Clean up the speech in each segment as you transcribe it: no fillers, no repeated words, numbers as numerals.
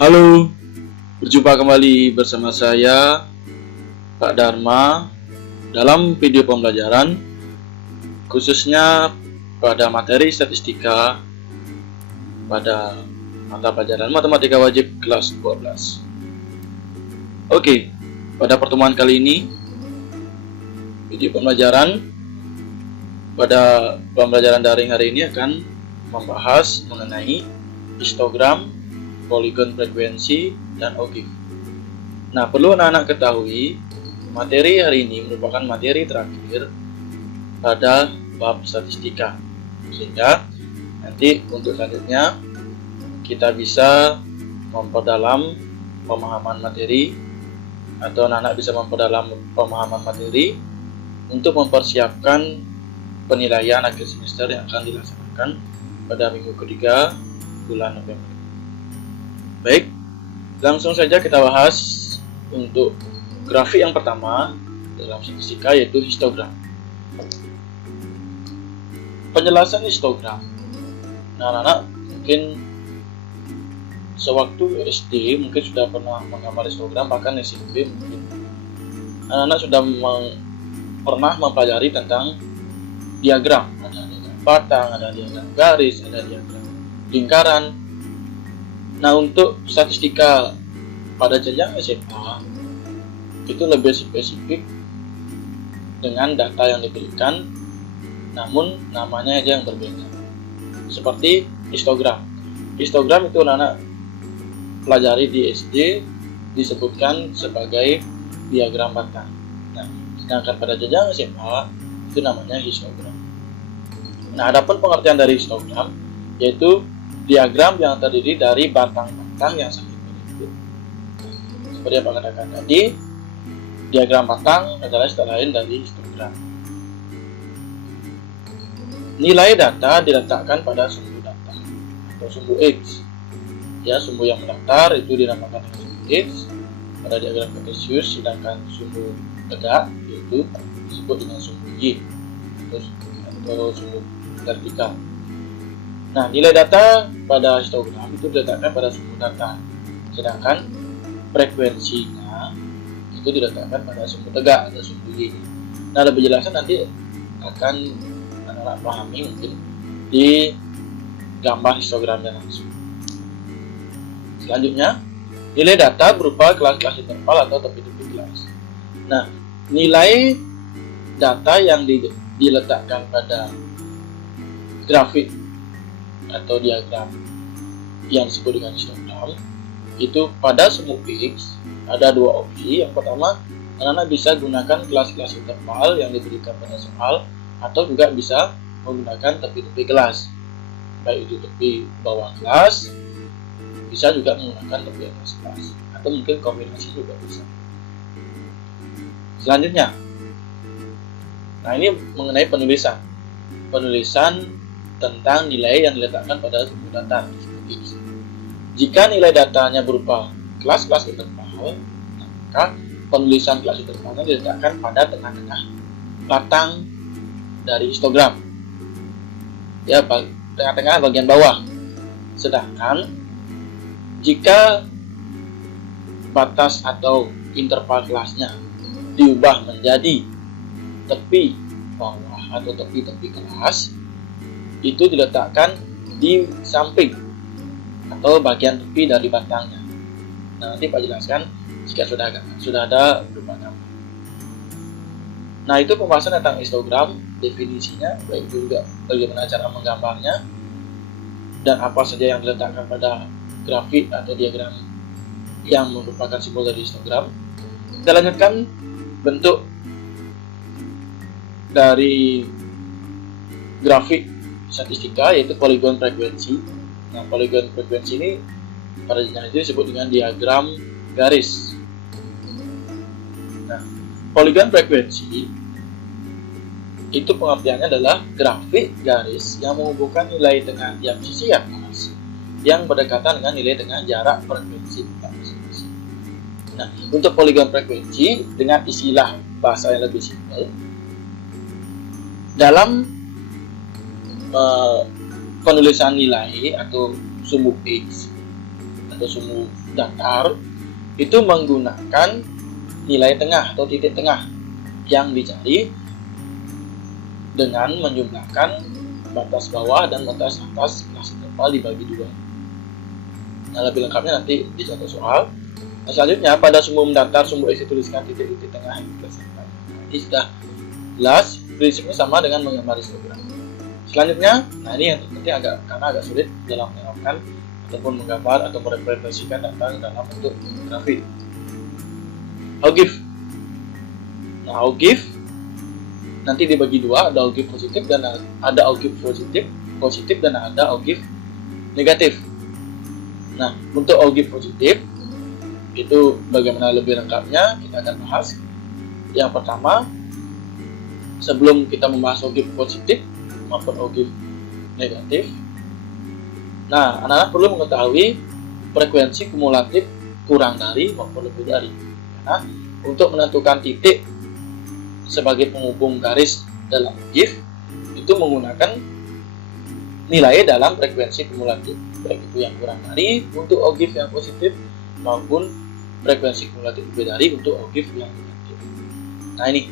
Halo, berjumpa kembali bersama saya Pak Dharma dalam video pembelajaran khususnya pada materi statistika pada mata pelajaran matematika wajib kelas 12. Oke, pada pertemuan kali ini video pembelajaran pada pembelajaran daring hari ini akan membahas mengenai histogram, poligon frekuensi, dan OGIF. Nah, perlu anak-anak ketahui, materi hari ini merupakan materi terakhir pada bab statistika. Sehingga nanti untuk selanjutnya kita bisa memperdalam pemahaman materi atau anak-anak bisa memperdalam pemahaman materi untuk mempersiapkan penilaian akhir semester yang akan dilaksanakan pada minggu ketiga bulan November. Baik, langsung saja kita bahas untuk grafik yang pertama dalam statistika, yaitu histogram. Penjelasan histogram. Nah, anak-anak mungkin sewaktu SD mungkin sudah pernah menggambar histogram, bahkan SMP mungkin anak-anak sudah pernah mempelajari tentang diagram. Ada diagram batang, ada diagram garis, ada diagram lingkaran. Nah, untuk statistika pada jenjang SMA itu lebih spesifik dengan data yang diberikan, namun namanya aja yang berbeda. Seperti histogram. Histogram itu anak-anak pelajari di SD disebutkan sebagai diagram batang. Nah, sedangkan pada jenjang SMA itu namanya histogram. Nah, adapun pengertian dari histogram yaitu diagram yang terdiri dari batang-batang yang saling berikut. Seperti yang Pak katakan tadi, diagram batang adalah istilah lain dari histogram. Nilai data diletakkan pada sumbu data atau sumbu X. Ya, sumbu yang mendaftar itu dinamakan sumbu X pada diagram Cartesius, sedangkan sumbu tegak yaitu disebut dengan sumbu Y atau sumbu vertikal. Nah, nilai data pada histogram itu diletakkan pada sumbu data, sedangkan frekuensinya itu diletakkan pada sumbu tegak atau sumbu Y. Nah, lebih jelasnya nanti akan anak-anak pahami mungkin di gambar histogramnya langsung. Selanjutnya, nilai data berupa kelas-kelas interval atau tepi-tepi kelas. Nah, nilai data yang diletakkan pada grafik atau diagram yang disebut dengan histogram itu pada sumbu X ada dua opsi. Yang pertama, anak-anak bisa gunakan kelas-kelas interval yang diberikan pada soal, atau juga bisa menggunakan tepi-tepi kelas, baik itu tepi bawah kelas, bisa juga menggunakan tepi atas kelas, atau mungkin kombinasi juga bisa. Selanjutnya, nah ini mengenai penulisan tentang nilai yang diletakkan pada sumbu data. Jika nilai datanya berupa kelas-kelas interval, maka penulisan kelas intervalnya diletakkan pada tengah-tengah batang dari histogram, ya, tengah-tengah bagian bawah. Sedangkan jika batas atau interval kelasnya diubah menjadi tepi bawah atau tepi-tepi kelas, itu diletakkan di samping atau bagian tepi dari batangnya. Nah, nanti Pak jelaskan jika sudah ada berupa gambar. Nah, itu pembahasan tentang histogram, definisinya, baik juga bagaimana cara menggambarnya dan apa saja yang diletakkan pada grafik atau diagram yang merupakan simbol dari histogram. Kita lanjutkan bentuk dari grafik statistika, yaitu poligon frekuensi. Nah, poligon frekuensi ini pada jenjang itu disebut dengan diagram garis. Nah, poligon frekuensi itu pengertiannya adalah grafik garis yang menghubungkan nilai tengah tiap sisi aksis yang berdekatan dengan nilai tengah jarak frekuensi masing-masing. Nah, untuk poligon frekuensi dengan istilah bahasa yang lebih simpel, dalam penulisan nilai atau sumbu X atau sumbu datar itu menggunakan nilai tengah atau titik tengah yang dicari dengan menjumlahkan batas bawah dan batas atas kelas interval dibagi 2. Nah, lebih lengkapnya nanti di contoh soal. Nah, selanjutnya pada sumbu datar sumbu X dituliskan titik-titik tengah yang dikelaskan. Ini sudah jelas, prinsipnya sama dengan menggambar histogram. Selanjutnya, nah ini yang terpenting karena agak sulit dalam menerapkan ataupun menggambar atau merepresentasikan data dalam bentuk grafik. Augif. Nah, augif nanti dibagi 2, ada augif positif dan ada augif positif dan ada augif negatif. Nah, untuk augif positif itu bagaimana lebih lengkapnya kita akan bahas. Yang pertama, sebelum kita membahas augif positif maupun augif negatif, nah anak-anak perlu mengetahui frekuensi kumulatif kurang dari maupun lebih dari. Nah, untuk menentukan titik sebagai penghubung garis dalam augif itu menggunakan nilai dalam frekuensi kumulatif, baik itu yang kurang dari untuk augif yang positif maupun frekuensi kumulatif lebih dari untuk augif yang negatif. Nah ini,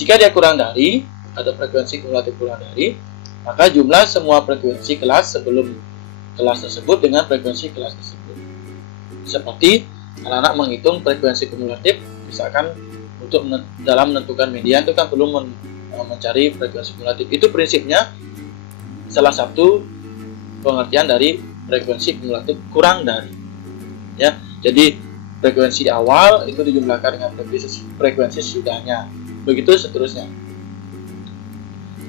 jika dia kurang dari atau frekuensi kumulatif kurang dari, maka jumlah semua frekuensi kelas sebelum kelas tersebut dengan frekuensi kelas tersebut. Seperti anak-anak menghitung frekuensi kumulatif, misalkan untuk dalam menentukan median itu kan perlu mencari frekuensi kumulatif. Itu prinsipnya salah satu pengertian dari frekuensi kumulatif kurang dari. Ya, jadi frekuensi awal itu dijumlahkan dengan frekuensi sesudahnya. Begitu seterusnya.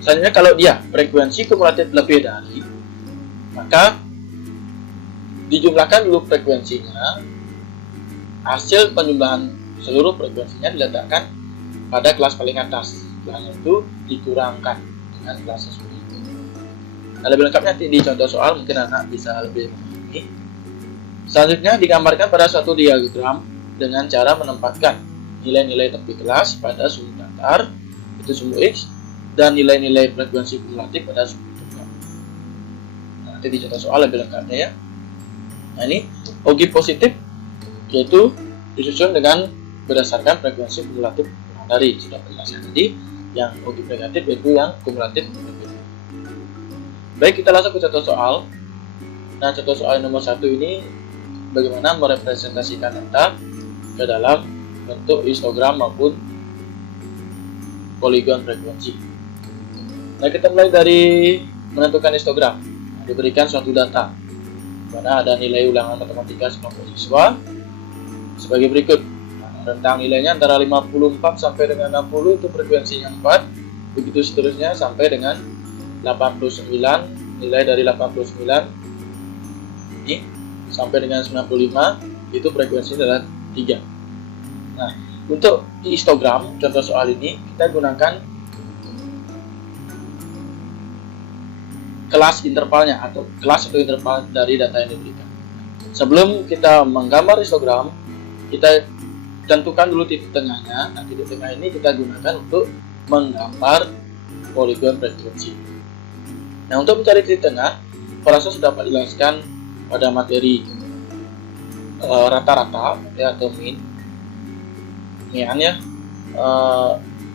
Selanjutnya kalau dia frekuensi kumulatif lebih dari, maka dijumlahkan dulu frekuensinya, hasil penjumlahan seluruh frekuensinya diletakkan pada kelas paling atas, kelasnya itu dikurangkan dengan kelas sesuai. Nah, lebih lengkapnya nanti di contoh soal mungkin anak bisa lebih memahami. Selanjutnya digambarkan pada suatu diagram dengan cara menempatkan nilai-nilai tepi kelas pada sumbu datar, itu sumbu X, dan nilai-nilai frekuensi kumulatif pada sumbu tunggal. Nah, nanti di contoh soal lebih lengkapnya ya. Nah ini augif positif yaitu disusun dengan berdasarkan frekuensi kumulatif kurang dari, sudah dijelaskan tadi. Yang augif negatif yaitu yang kumulatif lebih dari. Baik, kita langsung ke contoh soal. Nah, contoh soal nomor 1 ini bagaimana merepresentasikan data ke dalam bentuk histogram maupun poligon frekuensi. Nah, kita mulai dari menentukan histogram. Diberikan suatu data, mana ada nilai ulangan matematika sekelompok siswa sebagai berikut. Nah, rentang nilainya antara 54 sampai dengan 60 itu frekuensinya 4. Begitu seterusnya sampai dengan 89, nilai dari 89 ini sampai dengan 95 itu frekuensinya adalah 3. Nah, untuk histogram contoh soal ini kita gunakan kelas intervalnya atau kelas atau interval dari data yang diberikan. Sebelum kita menggambar histogram, kita tentukan dulu titik tengahnya. Nah, titik tengah ini kita gunakan untuk menggambar poligon frekuensi. Nah, untuk mencari titik tengah, proses dapat dijelaskan pada materi rata-rata ya, atau mean ya.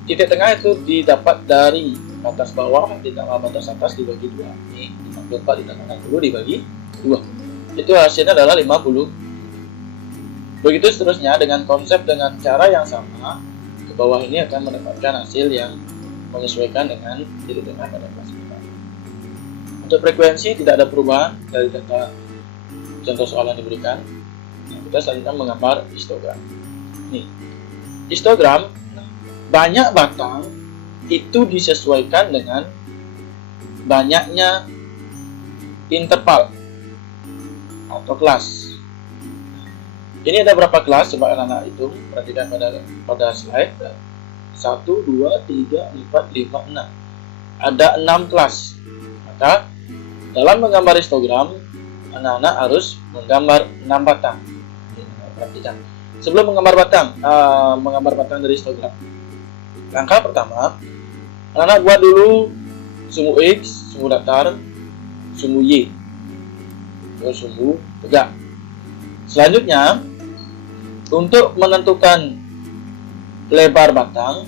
Titik tengah itu didapat dari batas bawah ditambah batas atas dibagi 2. Ini 54 ditambah 60 dibagi 2. Itu hasilnya adalah 50. Begitu seterusnya dengan konsep dengan cara yang sama, ke bawah ini akan mendapatkan hasil yang menyesuaikan dengan titik tengah pada kelas kita. Untuk frekuensi tidak ada perubahan dari data contoh soal yang diberikan. Nah, kita selanjutnya menggambar histogram. Nih, histogram banyak batang itu disesuaikan dengan banyaknya interval atau kelas. Ini ada berapa kelas? Coba anak-anak hitung, perhatikan pada slide. 1, 2, 3, 4, 5, 6. Ada 6 kelas. Maka dalam menggambar histogram, anak-anak harus menggambar 6 batang. Perhatikan. Sebelum menggambar batang dari histogram, langkah pertama, anak-anak buat dulu sumbu X, sumbu datar, sumbu Y. ke sumbu tegak. Selanjutnya, untuk menentukan lebar batang,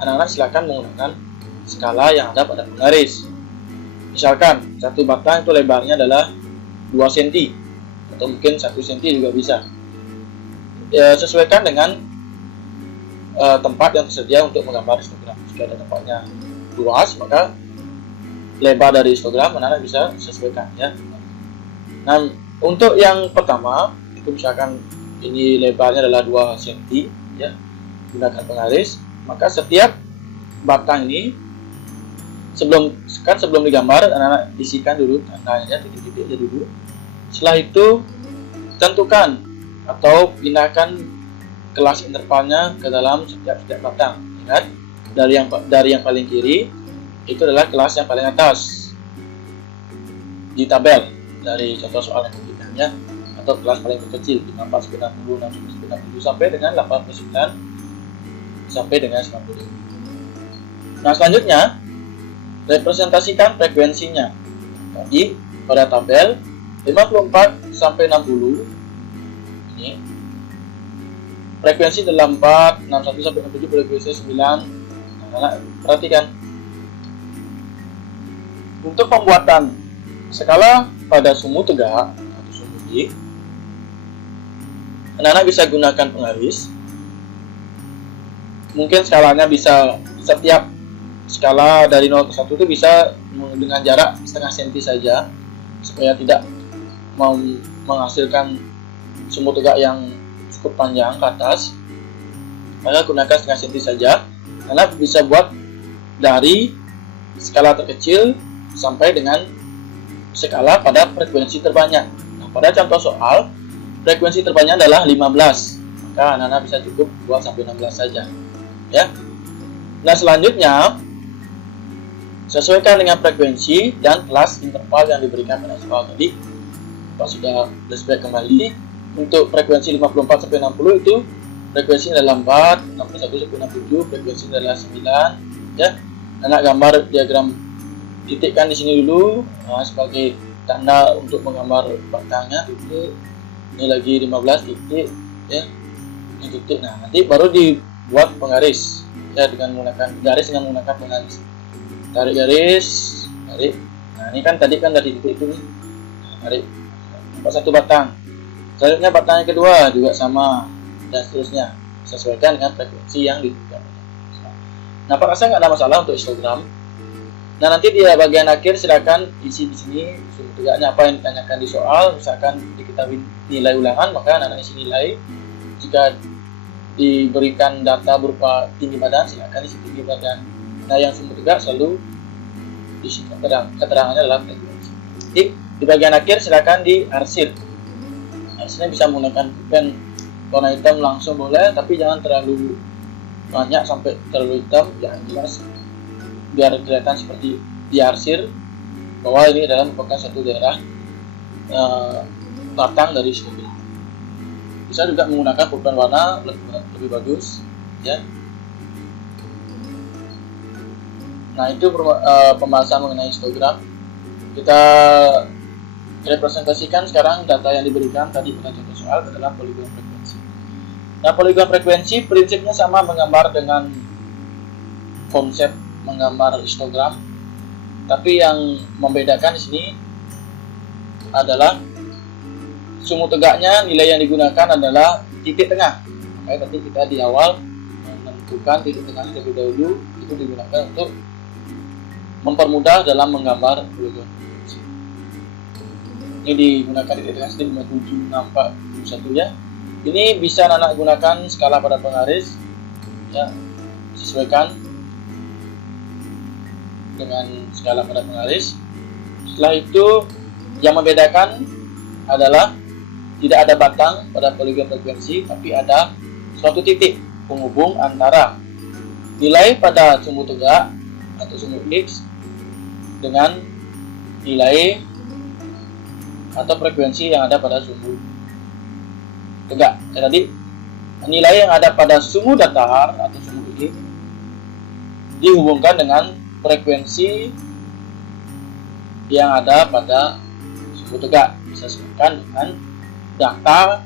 anak-anak silakan menggunakan skala yang ada pada penggaris. Misalkan satu batang itu lebarnya adalah 2 cm atau mungkin 1 cm juga bisa. Sesuaikan dengan tempat yang tersedia untuk menggambar histogram. Jika ada tempatnya luas, maka lebar dari histogram anak-anak bisa sesuaikan ya. Nah, untuk yang pertama itu misalkan ini lebarnya adalah 2 cm ya, gunakan penggaris, maka setiap batang ini sebelum digambar anak-anak isikan dulu tandanya, titik-titiknya dulu. Setelah itu tentukan atau pindahkan kelas intervalnya ke dalam setiap batang. Ingat, dari yang paling kiri itu adalah kelas yang paling atas di tabel dari contoh soal yang diberikannya, atau kelas paling kecil 54, 90, 60, 90 sampai dengan 89 sampai dengan 90. Nah, selanjutnya representasikan frekuensinya. Tadi pada tabel 54 sampai 60 ini frekuensi 84, 61 sampai 67 frekuensi 9. Nah, perhatikan. Untuk pembuatan skala pada sumbu tegak atau sumbu G, anak-anak bisa gunakan penggaris. Mungkin skalanya bisa setiap skala dari 0 ke 1 itu bisa dengan jarak setengah senti saja, supaya tidak menghasilkan sumbu tegak yang cukup panjang ke atas. Maka gunakan setengah senti saja. Karena bisa buat dari skala terkecil sampai dengan skala pada frekuensi terbanyak. Nah, pada contoh soal frekuensi terbanyak adalah 15, maka anak-anak bisa cukup buat sampai 16 saja ya. Nah, selanjutnya sesuaikan dengan frekuensi dan kelas interval yang diberikan pada soal tadi. Pak sudah flashback kembali. Untuk frekuensi 54 sampai 60 itu frekuensi adalah 4, 61 sampai 67, frekuensi adalah 9 ya. Anak gambar diagram titikkan di sini dulu sebagai tanda untuk menggambar batangnya, titik. Ini lagi 15 titik ya. Ini titik. Nah, nanti baru dibuat penggaris ya, dengan menggunakan garis dengan menggunakan penggaris. Tarik garis, tarik. Nah, ini kan tadi kan dari titik itu nih. Tarik. Dapat satu batang. Selanjutnya batang yang kedua juga sama dan seterusnya. Sesuaikan dengan frekuensi yang ditentukan. Nah, Pak rasa nggak ada masalah untuk histogram. Nah, nanti di bagian akhir silakan isi di sini sumbu tegaknya apa yang ditanyakan di soal. Misalkan diketahui nilai ulangan, maka anak isi nilai. Jika diberikan data berupa tinggi badan, silakan isi tinggi badan. Nah, yang sumbu tegak selalu isi keterangannya adalah frekuensi. Jadi, di bagian akhir silakan diarsir. Arsirnya bisa menggunakan pen warna hitam langsung boleh, tapi jangan terlalu banyak sampai terlalu hitam, jangan jelas, biar kelihatan seperti diarsir bahwa ini adalah merupakan satu daerah batang dari sumbu. Bisa juga menggunakan pulpen warna lebih bagus ya. Nah, itu pembahasan mengenai histogram. Kita representasikan sekarang data yang diberikan tadi pada contoh soal adalah poligon frekuensi. Nah, poligon frekuensi prinsipnya sama menggambar dengan konsep menggambar histogram, tapi yang membedakan di sini adalah sumbu tegaknya nilai yang digunakan adalah titik tengah. Makanya tadi kita di awal menentukan titik tengah terlebih dahulu, itu digunakan untuk mempermudah dalam menggambar poligon frekuensi. Ini digunakan titik tengah sini 57, 61 ya. Ini bisa anak gunakan skala pada penggaris ya, sesuaikan dengan skala pada penggaris. Setelah itu yang membedakan adalah tidak ada batang pada poligon frekuensi, tapi ada suatu titik penghubung antara nilai pada sumbu tegak atau sumbu X dengan nilai atau frekuensi yang ada pada sumbu tegak. Tadi nilai yang ada pada sumbu datar atau sumbu X dihubungkan dengan frekuensi yang ada pada sumbu tegak. disesuaikan dengan data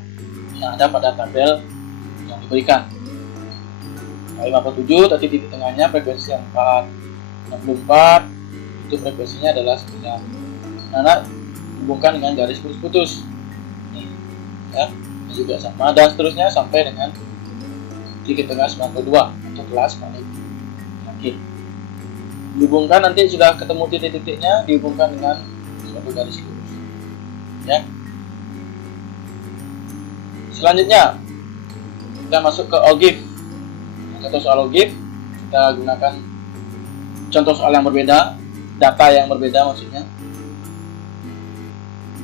yang ada pada tabel yang diberikan. Nah, 57 tadi titik tengahnya frekuensi 464, itu frekuensinya adalah 9. Nah, hubungkan dengan garis putus-putus. Nih, ya, ini juga sama dan seterusnya sampai dengan titik tengah 92 untuk kelas panik yakin. Dihubungkan nanti sudah ketemu titik-titiknya, dihubungkan dengan suatu garis lurus. Ya. Selanjutnya kita masuk ke OGIF. Contoh soal OGIF, kita gunakan contoh soal yang berbeda, data yang berbeda maksudnya.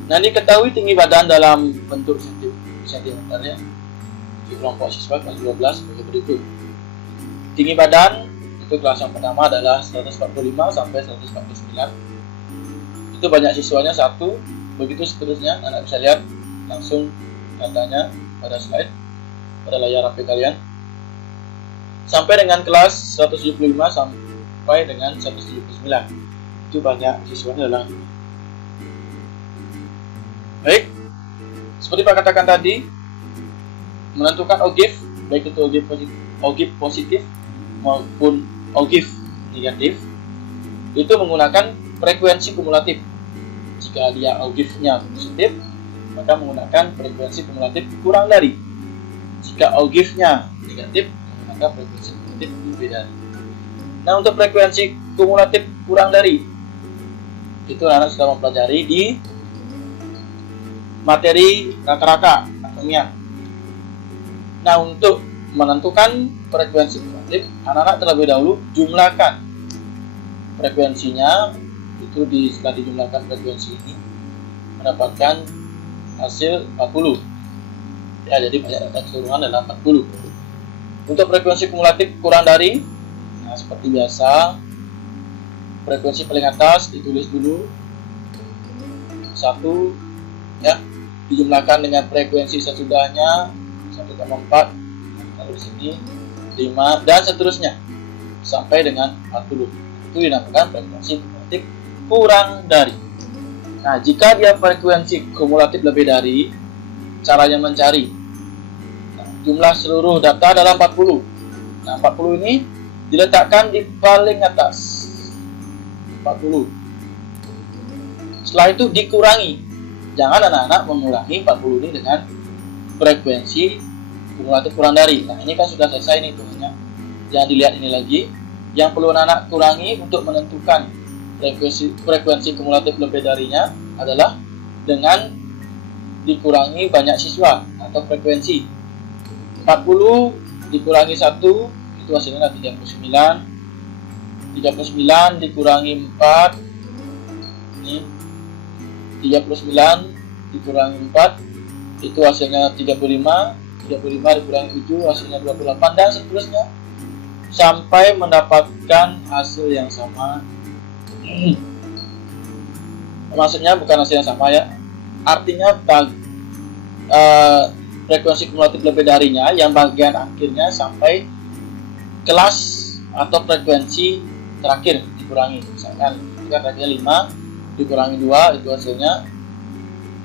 Nah, diketahui tinggi badan dalam bentuk sentimeter ya. Di kelompok siswa kelas 12 sebagai berikut. Tinggi badan itu kelas yang pertama adalah 145 sampai 149. Itu banyak siswanya 1, begitu seterusnya. Anda bisa lihat langsung datanya pada slide, pada layar HP kalian. Sampai dengan kelas 175 sampai dengan 179. Itu banyak siswanya adalah. Baik, seperti Pak katakan tadi, menentukan OGIF, baik itu OGIF positif maupun OGIF negatif, itu menggunakan frekuensi kumulatif. Jika dia OGIF-nya positif, maka menggunakan frekuensi kumulatif kurang dari. Jika OGIF-nya negatif, menggunakan frekuensi kumulatif lebih dari. Nah, untuk frekuensi kumulatif kurang dari, itu anak sudah mempelajari di materi rata-rata ataunya. Nah, untuk menentukan frekuensi kumulatif, anak-anak terlebih dahulu jumlahkan frekuensinya. Itu setelah dijumlahkan frekuensi ini mendapatkan hasil 40. Ya, jadi banyak data keseluruhan adalah 40. Untuk frekuensi kumulatif kurang dari, nah seperti biasa, frekuensi paling atas ditulis dulu 1, ya, dijumlahkan dengan frekuensi sesudahnya 1,4, lalu di sini 5 dan seterusnya sampai dengan 40. Itu dinamakan frekuensi kumulatif kurang dari. Nah, jika dia frekuensi kumulatif lebih dari, caranya mencari. Nah, jumlah seluruh data adalah 40. Nah, 40 ini diletakkan di paling atas. 40. Setelah itu dikurangi. Jangan anak-anak mengurangi 40 ini dengan frekuensi kumulatif kurang dari. Nah, ini kan sudah selesai nih hitungannya. Jangan dilihat ini lagi. Yang perlu anak-anak kurangi untuk menentukan frekuensi kumulatif lebih darinya adalah dengan dikurangi banyak siswa atau frekuensi. 40 dikurangi 1 itu hasilnya 39. 39 dikurangi 4 ini 39 dikurangi 4 itu hasilnya 35. 35 dikurangi 7 hasilnya 28 dan seterusnya sampai mendapatkan hasil yang sama. Maksudnya bukan hasil yang sama ya, artinya frekuensi kumulatif lebih darinya yang bagian akhirnya sampai kelas atau frekuensi terakhir dikurangi. Misalkan kita tadinya 5 dikurangi 2 itu hasilnya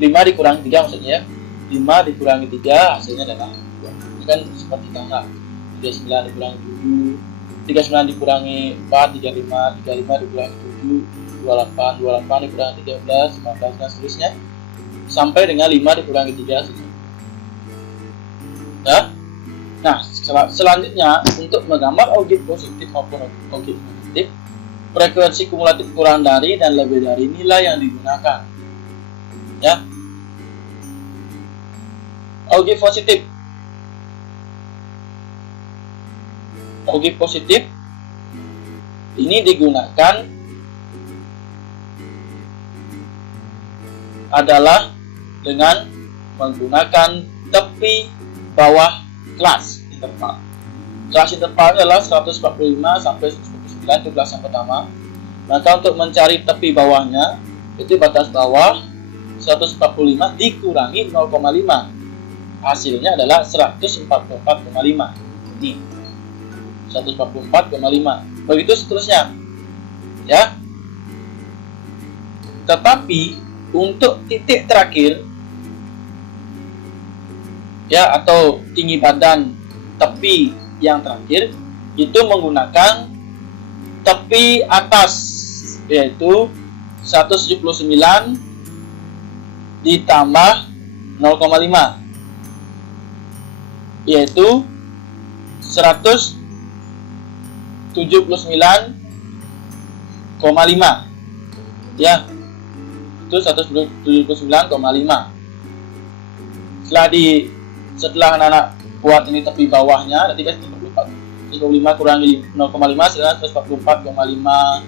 5 dikurangi 3 maksudnya ya. 5 dikurangi 3 hasilnya adalah 2. Ini kan seperti tanggal 39 dikurangi 7, 39 dikurangi 4, 35, 35 dikurangi 7, 28, 28 dikurangi 13, 15 dan seterusnya sampai dengan 5 dikurangi 3 hasilnya. Nah, selanjutnya untuk menggambar OGIF positif maupun OGIF negatif, frekuensi kumulatif kurang dari dan lebih dari nilai yang digunakan. Ya. OGIF positif. OGIF positif ini digunakan adalah dengan menggunakan tepi bawah kelas interval. Kelas interval adalah 145 sampai 149 itu kelas yang pertama. Maka untuk mencari tepi bawahnya itu batas bawah 145 dikurangi 0,5. Hasilnya adalah 144,5. Ini 144,5. Begitu seterusnya. Ya. Tetapi untuk titik terakhir ya, atau tinggi badan tepi yang terakhir itu menggunakan tepi atas, yaitu 179 ditambah 0,5, yaitu 179,5 ya, itu 179,5. Setelah anak-anak buat ini tepi bawahnya, nanti kan 145 kurangi 0,5 sekarang 144,5,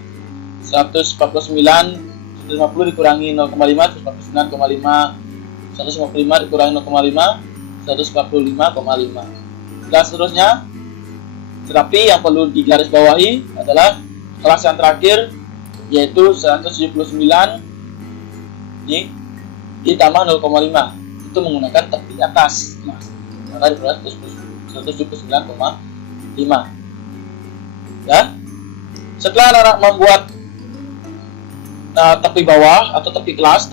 149 150 dikurangi 0,5 149,5, 155 dikurangi 0,5 145,5, dan seterusnya. Tetapi yang perlu digarisbawahi adalah kelas yang terakhir, yaitu 179 ditambah 0,5, itu menggunakan tepi atas, maka diperoleh 179,5 ya. Setelah anak membuat tepi bawah atau tepi kelas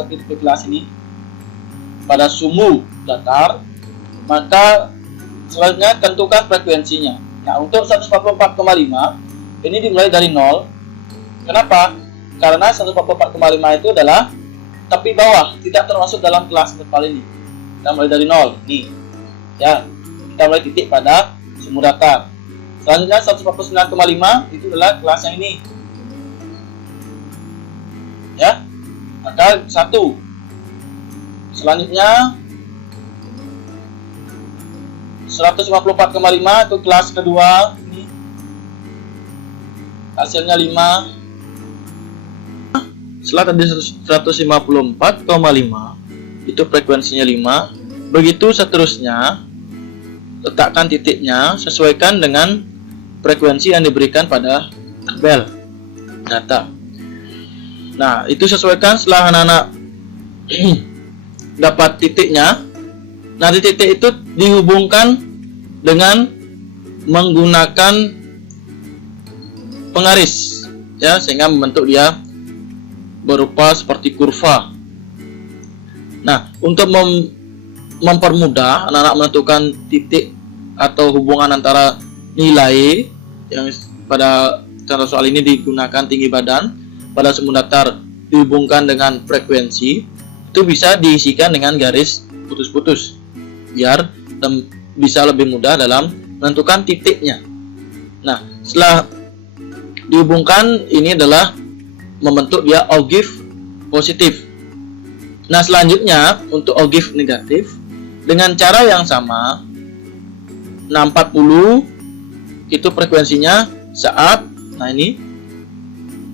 ini pada sumbu datar, maka selanjutnya tentukan frekuensinya. Nah, untuk 144,5 ini dimulai dari 0. Kenapa? Karena 144,5 itu adalah tepi bawah, tidak termasuk dalam kelas interval ini. Kita mulai dari 0 nih ya, kita mulai titik pada sumbu datar. Selanjutnya 149,5 itu adalah kelas yang ini ya, maka 1. Selanjutnya 154,5 itu kelas kedua, ini hasilnya 5. Setelah tadi 154,5 itu frekuensinya 5. Begitu seterusnya, letakkan titiknya sesuaikan dengan frekuensi yang diberikan pada tabel data. Nah, itu sesuaikan setelah anak-anak dapat titiknya. Nah, di titik itu dihubungkan dengan menggunakan pengaris ya, sehingga membentuk dia berupa seperti kurva. Nah, untuk mempermudah anak-anak menentukan titik atau hubungan antara nilai yang pada cara soal ini digunakan tinggi badan, pada sumbu datar dihubungkan dengan frekuensi, itu bisa diisikan dengan garis putus-putus biar bisa lebih mudah dalam menentukan titiknya. Nah, setelah dihubungkan, ini adalah membentuk dia ogive positif. Nah, selanjutnya untuk ogive negatif dengan cara yang sama. 640 itu frekuensinya saat, nah ini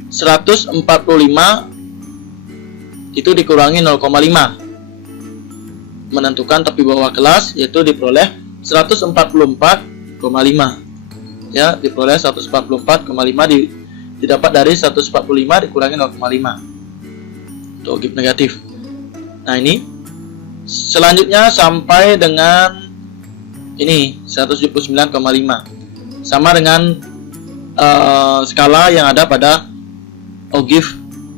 145 itu dikurangi 0,5 menentukan tepi bawah kelas, yaitu diperoleh 144,5 ya, diperoleh 144,5 didapat dari 145 dikurangi 0,5 untuk ogive negatif. Nah, ini selanjutnya sampai dengan ini 179,5 sama dengan skala yang ada pada ogive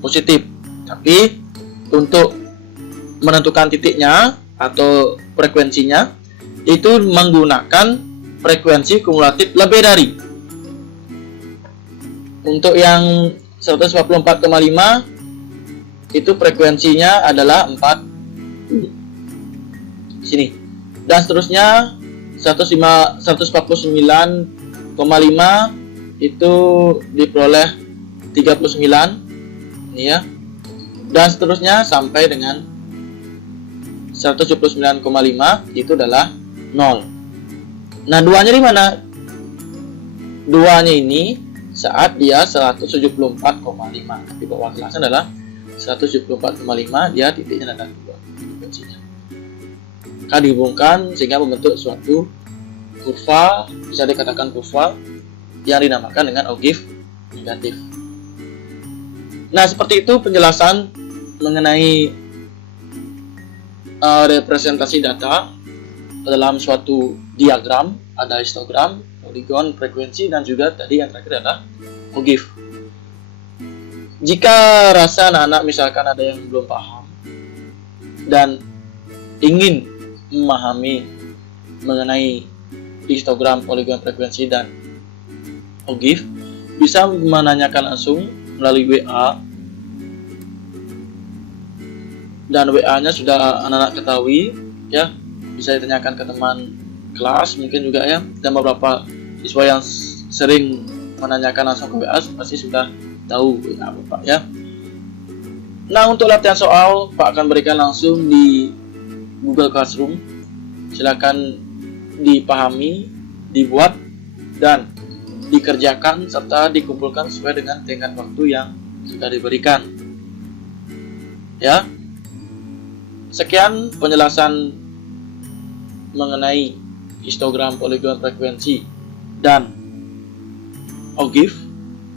positif. Tapi untuk menentukan titiknya atau frekuensinya itu menggunakan frekuensi kumulatif lebih dari. Untuk yang 144,5 itu frekuensinya adalah 4 sini, dan seterusnya 149,5 itu diperoleh 39 ini ya, dan seterusnya sampai dengan 179,5 itu adalah 0. Nah, duanya di mana? Duanya ini saat dia 174,5, di bawah kelasnya adalah 174,5, dia titiknya adalah 2 frekuensinya. Akan dihubungkan sehingga membentuk suatu kurva, bisa dikatakan kurva yang dinamakan dengan ogive negatif. Nah, seperti itu penjelasan mengenai representasi data dalam suatu diagram. Ada histogram, poligon, frekuensi, dan juga tadi yang terakhir adalah ogive. Jika rasa anak-anak misalkan ada yang belum paham, dan ingin memahami mengenai histogram, poligon frekuensi, dan OGIF, bisa menanyakan langsung melalui WA, dan WA-nya sudah anak-anak ketahui ya, bisa ditanyakan ke teman kelas mungkin juga ya, dan beberapa siswa yang sering menanyakan langsung ke WA pasti sudah tahu WA Bapak ya. Nah, untuk latihan soal Pak akan berikan langsung di Google Classroom. Silakan dipahami, dibuat, dan dikerjakan serta dikumpulkan sesuai dengan tenggat waktu yang sudah diberikan. Ya. Sekian penjelasan mengenai histogram, poligon frekuensi, dan OGIF.